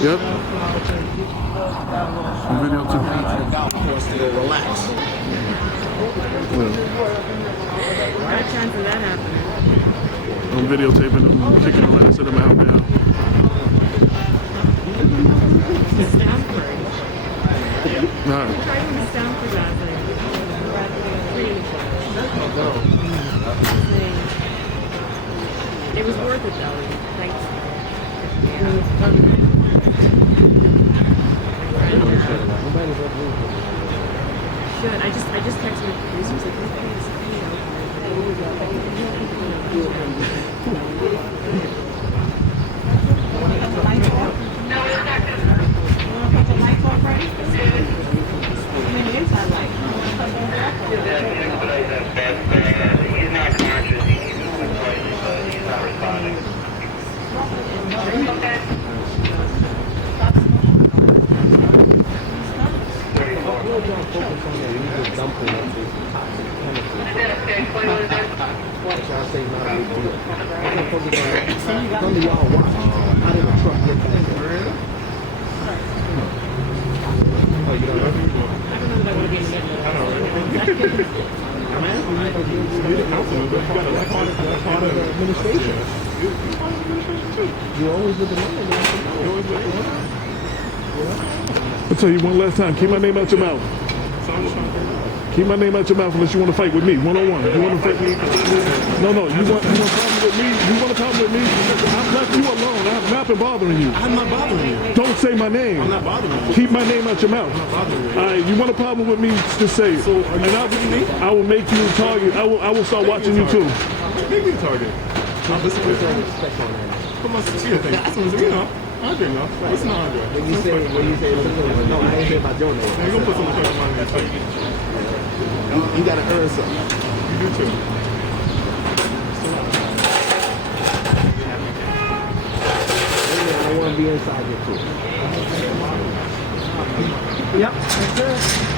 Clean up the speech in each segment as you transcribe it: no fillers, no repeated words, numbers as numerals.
Yep. On video too. Relax. Well, What chance of that happening? I'm videotaping them, kicking the last of them out now. Stanford. Nah. I tried to Stanford last night. It was worth it though. Thanks. Should I just texted the producers like this thing is He's not conscious. He's not responding. I'll tell you one last time, keep my name out your mouth. Keep my name out your mouth unless you want to fight with me, one-on-one. You want to fight me? No, you want a problem with me? You want a problem with me? I've left you alone. I've not been bothering you. I'm not bothering you. Don't say my name. I'm not bothering you. Keep my name out your mouth. I'm not bothering you. All right, you want a problem with me, just say it. So, are you targeting me? I will make you a target. I will start watching you too. Make me a target. I'm listening to Come on, see your thing. You know, Andre, no. Listen to Andre. When you say, no, I ain't hear about your name. You're going to put some fucking money in your face. You gotta earn something. You do too. I don't want to be inside your too. Yep, that's it.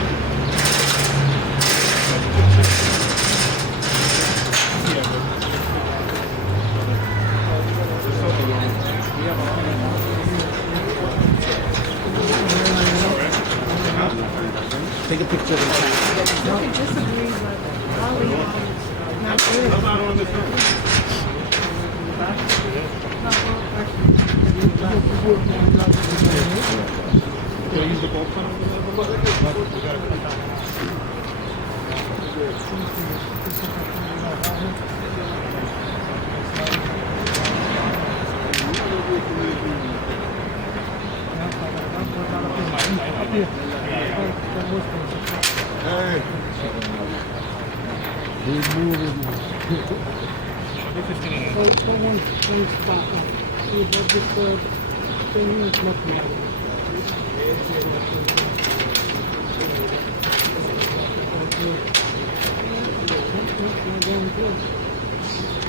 Take a picture of the cat. I disagree, but Holly is not good. I'm not on this phone. Can I use the ball pen? Hey.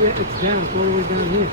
It's down, it's all the way down here.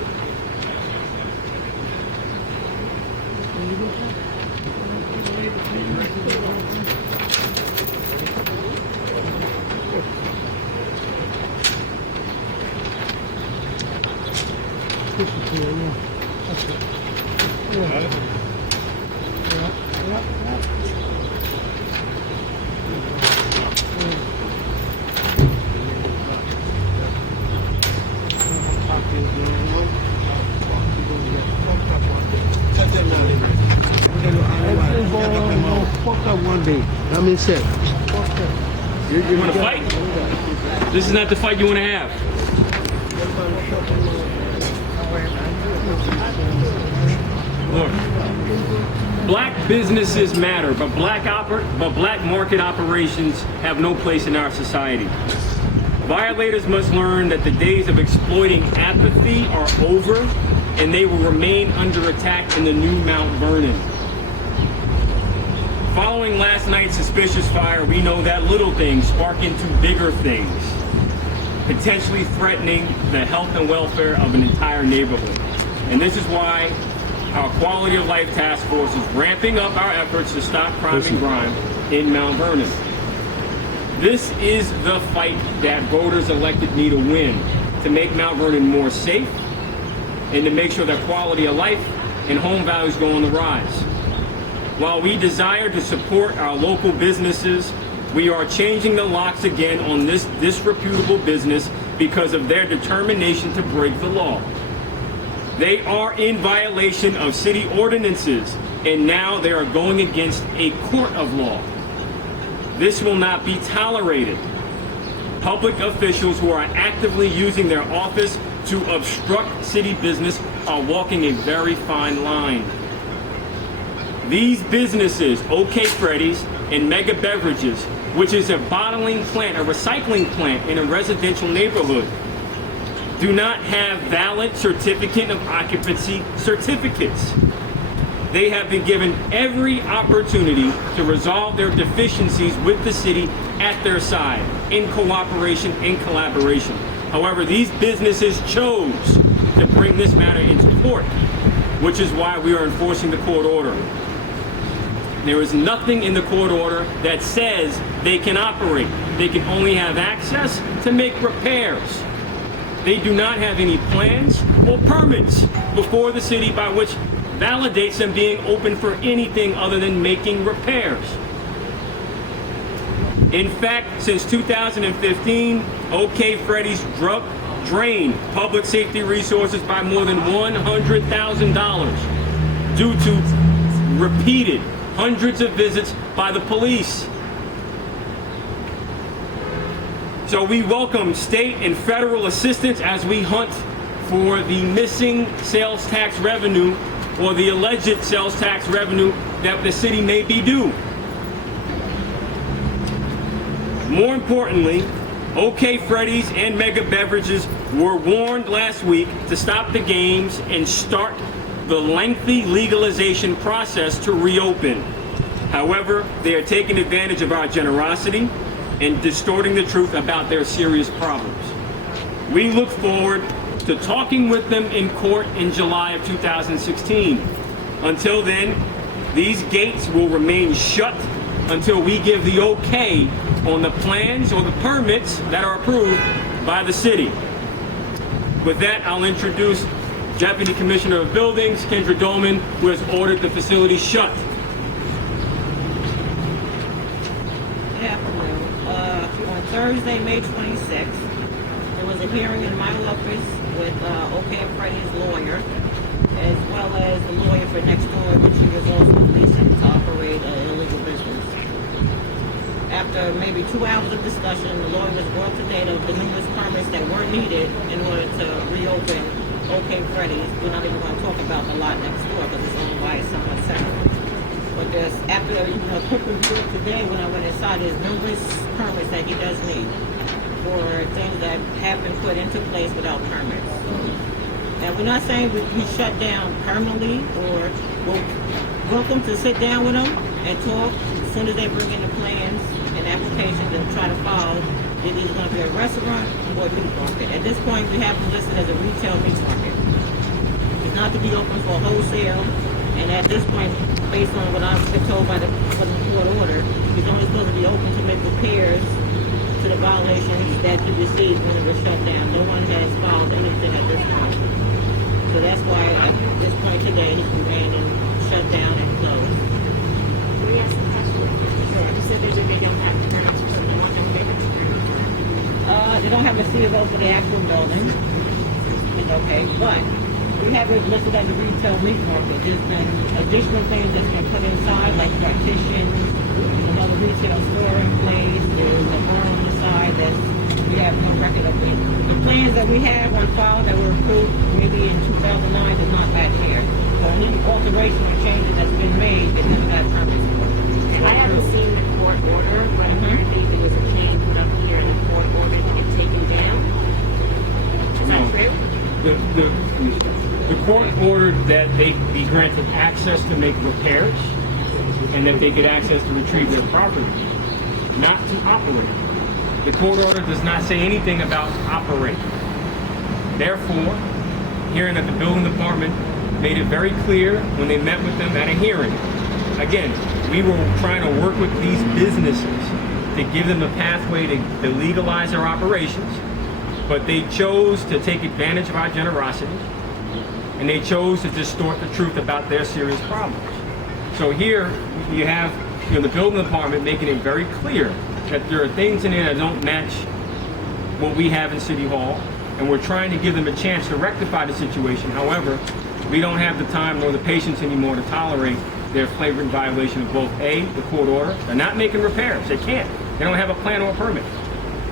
Fuck up one day. I'm in set. You want to fight? This is not the fight you want to have. Look, black businesses matter, but black market operations have no place in our society. Violators must learn that the days of exploiting apathy are over, and they will remain under attack in the new Mount Vernon. Following last night's suspicious fire, we know that little things spark into bigger things, potentially threatening the health and welfare of an entire neighborhood. And this is why our Quality of Life Task Force is ramping up our efforts to stop crime and crime in Mount Vernon. This is the fight that voters elected me to win, to make Mount Vernon more safe and to make sure that quality of life and home values go on the rise. While we desire to support our local businesses, we are changing the locks again on this disreputable business because of their determination to break the law. They are in violation of city ordinances, and now they are going against a court of law. This will not be tolerated. Public officials who are actively using their office to obstruct city business are walking a very fine line. These businesses, OK Freddy's and Mega Beverages, which is a bottling plant, a recycling plant in a residential neighborhood, do not have valid certificate of occupancy certificates. They have been given every opportunity to resolve their deficiencies with the city at their side, in cooperation and collaboration. However, these businesses chose to bring this matter into court, which is why we are enforcing the court order. There is nothing in the court order that says they can operate. They can only have access to make repairs. They do not have any plans or permits before the city by which validates them being open for anything other than making repairs. In fact, since 2015, OK Freddy's drained public safety resources by more than $100,000 due to repeated hundreds of visits by the police. So we welcome state and federal assistance as we hunt for the missing sales tax revenue or the alleged sales tax revenue that the city may be due. More importantly, OK Freddy's and Mega Beverages were warned last week to stop the games and start the lengthy legalization process to reopen. However, they are taking advantage of our generosity and distorting the truth about their serious problems. We look forward to talking with them in court in July of 2016. Until then, these gates will remain shut until we give the okay on the plans or the permits that are approved by the city. With that, I'll introduce Deputy Commissioner of Buildings, Kendra Dolman, who has ordered the facility shut. Good afternoon. On Thursday, May 26th, there was a hearing in my office with OK Freddy's lawyer, as well as the lawyer for next door, which he was also leasing to operate an illegal business. After maybe 2 hours of discussion, the lawyer was brought to date of the numerous permits that were needed in order to reopen OK Freddy's. We're not even going to talk about the lot next door because it's owned by someone separate. But there's, after a quick review of today, when I went inside, there's numerous permits that he does need for things that have been put into place without permits. Now, we're not saying we shut down permanently, or we're welcome to sit down with them and talk as soon as they bring in the plans and applications and try to follow if it's going to be a restaurant or a meat market. At this point, we have it listed as a retail meat market. It's not to be open for wholesale, and at this point, based on what I've been told by the court order, it's only supposed to be open to make repairs to the violations that you received when it was shut down. No one has filed anything at this point. So that's why at this point today, he ran and shut down and closed. We have some questions. Sure. You said they don't have permits for something like that. They don't have a CFO for the actual building. It's okay, but we have it listed as a retail meat market. There's been additional things that's been put inside, like partitions, another retail store in place. There's a bar on the side that we have no record of it. The plans that we have on file that were approved maybe in 2009 does not match here. So any alteration or changes that's been made, it doesn't have permits for. And I haven't seen the court order, but I heard anything was a plan put up here in the court order to get taken down. Is that true? The court ordered that they be granted access to make repairs and that they get access to retrieve their property, not to operate. The court order does not say anything about operate. Therefore, hearing that the building department made it very clear when they met with them at a hearing. Again, we were trying to work with these businesses to give them a pathway to legalize their operations, but they chose to take advantage of our generosity and they chose to distort the truth about their serious problems. So here you have the building department making it very clear that there are things in there that don't match what we have in City Hall, and we're trying to give them a chance to rectify the situation. However, we don't have the time nor the patience anymore to tolerate their flagrant violation of both A, the court order, they're not making repairs, they can't. They don't have a plan or a permit.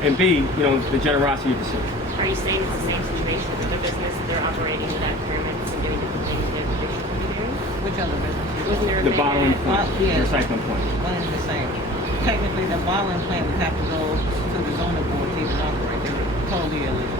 And B, the generosity of the city. Are you saying it's the same situation with the business? They're operating without permits and doing different things they're traditionally doing? Which other business? Wasn't there a The thing bottling that- plant, yeah. recycling plant. One and the same. Technically, the bottling plant would have to go to the zoning board to even operate. They're totally illegal.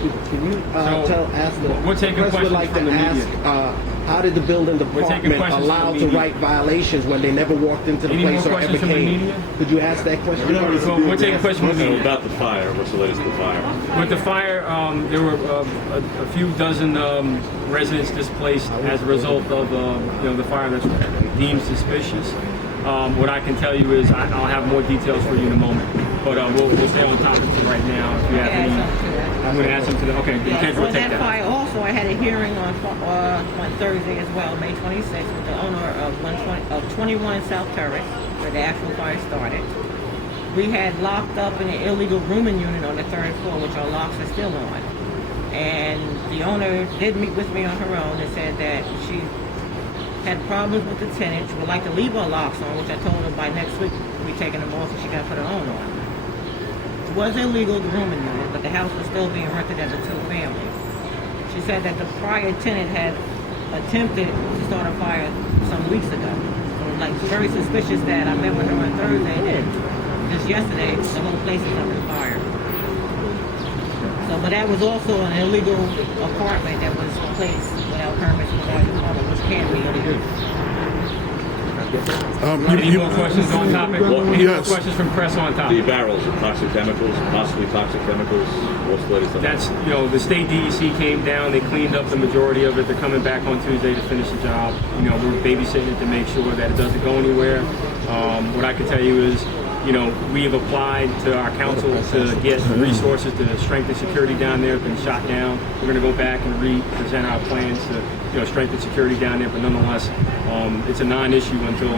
Can you So, ask the we're taking press would questions like from to the ask media. how did the building taking department questions allow from the to media. write violations when they never walked into the Any place more or ever questions from the came? media? Could you ask that question? Well, we're taking questions from the media. About the fire, what's the latest with the fire? With the fire, there were a few dozen residents displaced as a result of the fire that's deemed suspicious. What I can tell you is I'll have more details for you in a moment, but we'll stay on topic for right now. If you have Yeah, any, something to that. I'm going to add something to that. Okay, Yes, Kendra will on take that that. fire also, I had a hearing on Thursday as well, May 26th, with the owner of 21 South Terrace, where the actual fire started. We had locked up in an illegal rooming unit on the 3rd floor, which our locks are still on. And the owner did meet with me on her own and said that she had problems with the tenant. She would like to leave her locks on, which I told her by next week we'll be taking them off and she got to put her own on. It was illegal, the rooming unit, but the house was still being rented as a two-family. She said that the prior tenant had attempted to start a fire some weeks ago. So it was like very suspicious that I met with her on Thursday and just yesterday the whole place is under fire. So, but that was also an illegal apartment that was placed without permits from the department, which can be illegal. Any more questions on topic? Any more Yes. questions from press on The topic? barrels of toxic chemicals, possibly toxic chemicals, what's the latest on that? That's, the state DEC came down, they cleaned up the majority of it. They're coming back on Tuesday to finish the job. We're babysitting it to make sure that it doesn't go anywhere. What I can tell you is, we have applied to our council to get resources to strengthen security down there. It's been shot down. We're going to go back and re-present our plans to strengthen security down there. But nonetheless, it's a non-issue until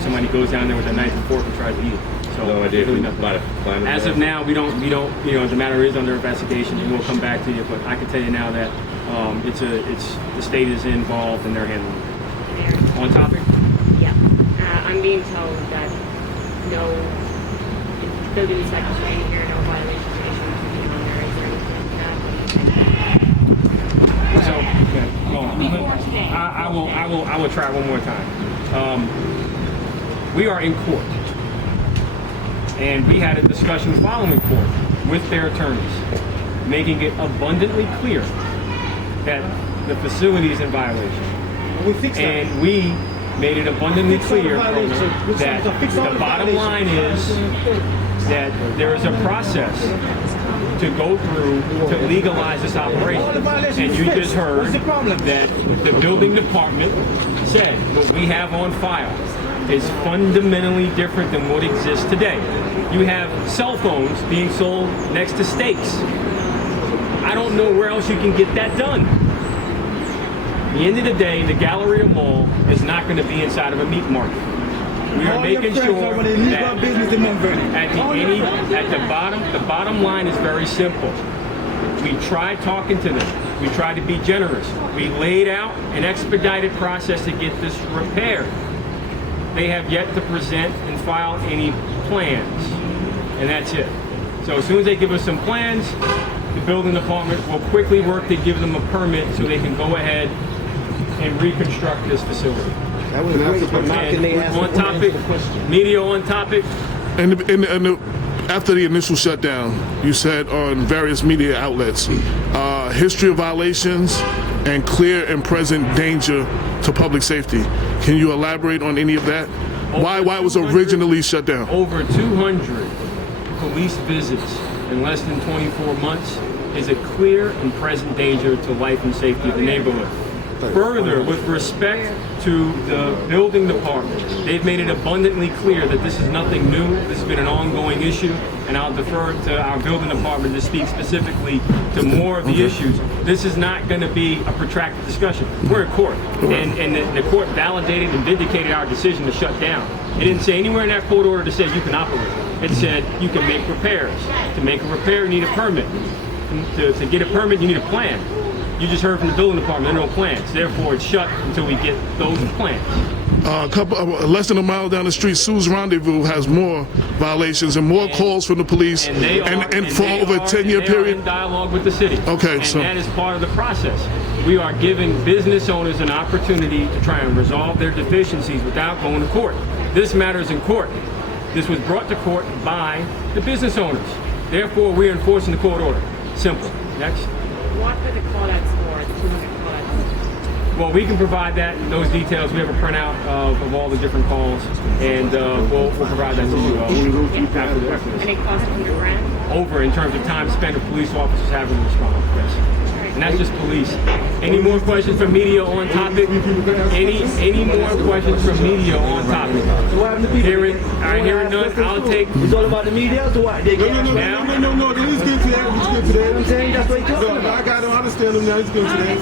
somebody goes down there with a knife and fork and tries to eat it. So No idea really who nothing. might have planted As that. of now, we don't. The matter is under investigation, and we'll come back to you. But I can tell you now that the state is involved and they're handling it. There. On topic. Yeah. I'm being told that no building inspectors are in here, no violation of issues to be on there. Is there anything like that? So, I will try one more time. We are in court, and we had a discussion following court with their attorneys, making it abundantly clear that the facility is in violation. We fix that. And we made it abundantly Fix all the clear violations. that Fix all the the bottom line is that there is a process to go through to legalize this operation. And you just heard that the building department said what we have on file is fundamentally different than what exists today. You have cell phones being sold next to steaks. I don't know where else you can get that done. At the end of the day, the Galleria Mall is not going to be inside of a meat market. We are making sure that the bottom line is very simple. We tried talking to them. We tried to be generous. We laid out an expedited process to get this repaired. They have yet to present and file any plans, and that's it. So as soon as they give us some plans, the building department will quickly work to give them a permit so they can go ahead and reconstruct this facility. That was great, but now can they And ask on the topic, question? media on topic. After the initial shutdown, you said on various media outlets, history of violations and clear and present danger to public safety. Can you elaborate on any of that? Why it was originally shut down? Over 200 police visits in less than 24 months is a clear and present danger to life and safety of the neighborhood. Further, with respect to the building department. They've made it abundantly clear that this is nothing new. This has been an ongoing issue, and I'll defer to our building department to speak specifically to more of the issues. This is not going to be a protracted discussion. We're in court, and the court validated and vindicated our decision to shut down. It didn't say anywhere in that court order to say you can operate. It said you can make repairs. To make a repair, you need a permit. To get a permit, you need a plan. You just heard from the building department, there are no plans. Therefore, it's shut until we get those plans. Less than a mile down the street, Sue's Rendezvous has more violations and more calls from the police, and for over a 10-year period. In dialogue with the city. Okay, and so that is part of the process. We are giving business owners an opportunity to try and resolve their deficiencies without going to court. This matter is in court. This was brought to court by the business owners. Therefore, we are enforcing the court order. Simple. Next. What were the call-outs for, the 200 call-outs? Well, we can provide those details. We have a printout of all the different calls, and we'll provide that to you after the question. And it cost $100,000? Over in terms of time spent of police officers having to respond. Yes. And that's just police. Any more questions from media on topic? Any more questions from media on topic? Hearing none, I'll take. It's all about the media, so what? They get No, he's getting to that. He's getting to that. I'm saying that's what he's talking about. I got to understand him now. He's getting to that.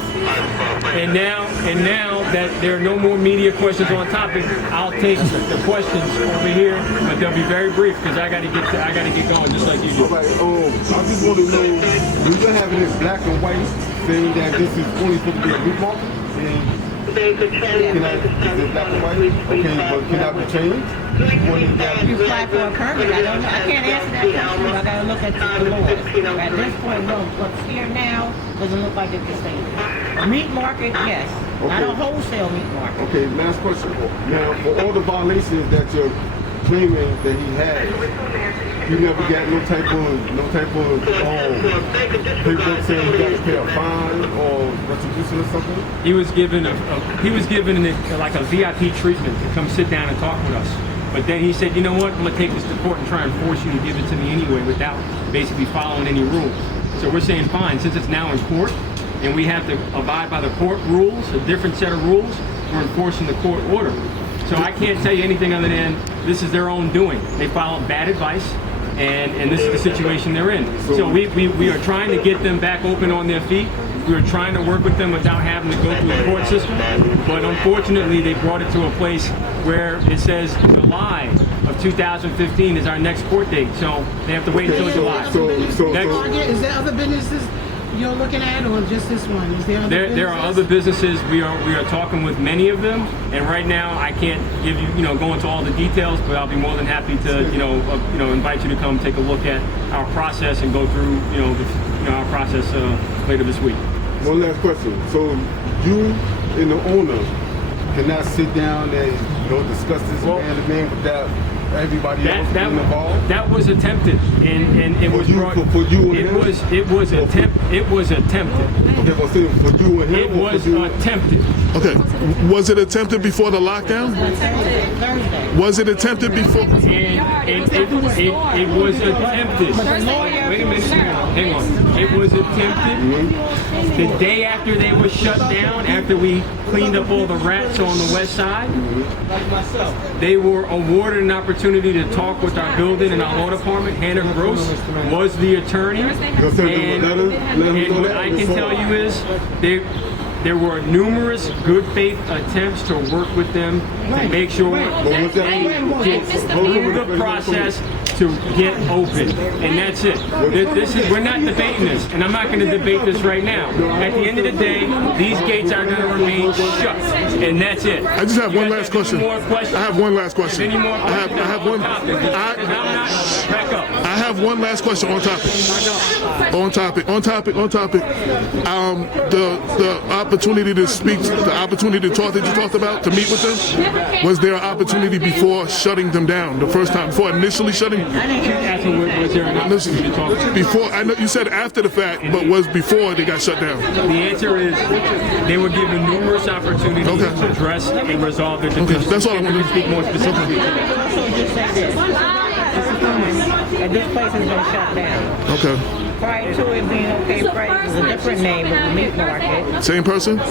And now that there are no more media questions on topic, I'll take the questions over here, but they'll be very brief because I got to get going just like you do. Right. I just want to know, when you're having this black and white saying that this is only supposed to be a meat market, and is it black and white? Okay, but can that be changed? You apply for a permit, I don't know, I can't answer that question, I gotta look at the laws. At this point, no, what's here now doesn't look like it's the same. A meat market, yes, not a wholesale meat market. Okay, last question. Now, for all the violations that you're claiming that he has, you never got no type of paperwork saying you got to pay a fine or retribution or something? He was given like a VIP treatment to come sit down and talk with us. But then he said, you know what, I'm going to take this to court and try and force you to give it to me anyway without basically following any rules. So we're saying, fine, since it's now in court and we have to abide by the court rules, a different set of rules, we're enforcing the court order. So I can't tell you anything other than this is their own doing. They followed bad advice, and this is the situation they're in. So we are trying to get them back open on their feet. We were trying to work with them without having to go through the court system, but unfortunately they brought it to a place where it says July of 2015 is our next court date, so they have to wait until July. Is there other businesses you're looking at, or just this one? Is there other businesses? There are other businesses. We are talking with many of them, and right now I can't give you go into all the details, but I'll be more than happy to invite you to come take a look at our process and go through our process later this week. One last question. So you and the owner cannot sit down and discuss this man without everybody else being involved? That was attempted, and it was brought. For you and him? It was attempted. Okay, well, see, for you and him. It was attempted. Okay, was it attempted before the lockdown? Thursday. Was it attempted before? And it was attempted. Wait a minute, hang on. It was attempted the day after they were shut down, after we cleaned up all the rats on the west side. They were awarded an opportunity to talk with our building and our law department. Hannah Gross was the attorney. And what I can tell you is there were numerous good faith attempts to work with them to make sure that they get through the process to get open, and that's it. We're not debating this, and I'm not going to debate this right now. At the end of the day, these gates are going to remain shut, and that's it. I just have one last question. More questions? I have one last question. Any more questions? I have one. Back up. I have one last question on topic. On topic. The opportunity to speak, the opportunity to talk that you talked about, to meet with them, was there an opportunity before shutting them down the first time, before initially shutting? Was there an opportunity to talk? Before, I know you said after the fact, but was before they got shut down? The answer is they were given numerous opportunities to address and resolve their deficiencies. That's all I want to speak more specifically. And this place has been shut down. Okay. Prior to it being OK Freddy, it was a different name of the meat market. Same person? A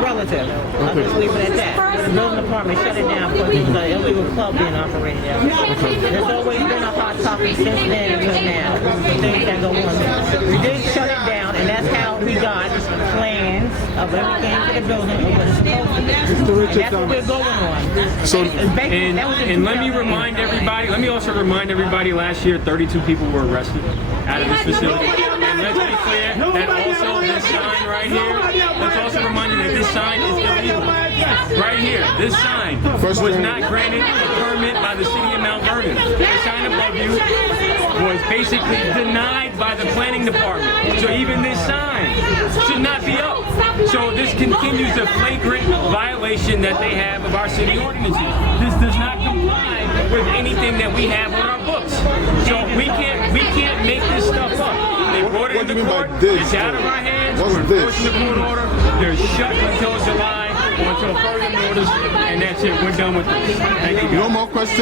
relative. I'll just leave it at that. The building department shut it down because it was an illegal club being operated out. There's always been a hot topic since then until now. Things that go on. We did shut it down, and that's how we got plans of everything for the building and what it's supposed to be. And that's what we're going on. So, And let me remind everybody, let me also remind everybody, last year 32 people were arrested out of this facility. And let's be clear that also this sign right here, let's also remind you that this sign is illegal. Right here, this sign was not granted a permit by the city of Mount Vernon. The sign above you was basically denied by the planning department. So even this sign should not be up. So this continues a flagrant violation that they have of our city ordinances. This does not comply with anything that we have on our books. So we can't make this stuff up. They brought it into court. It's out of our hands. We're enforcing the court order. They're shut until July or until further notice, and that's it. We're done with this. Thank you. No more questions.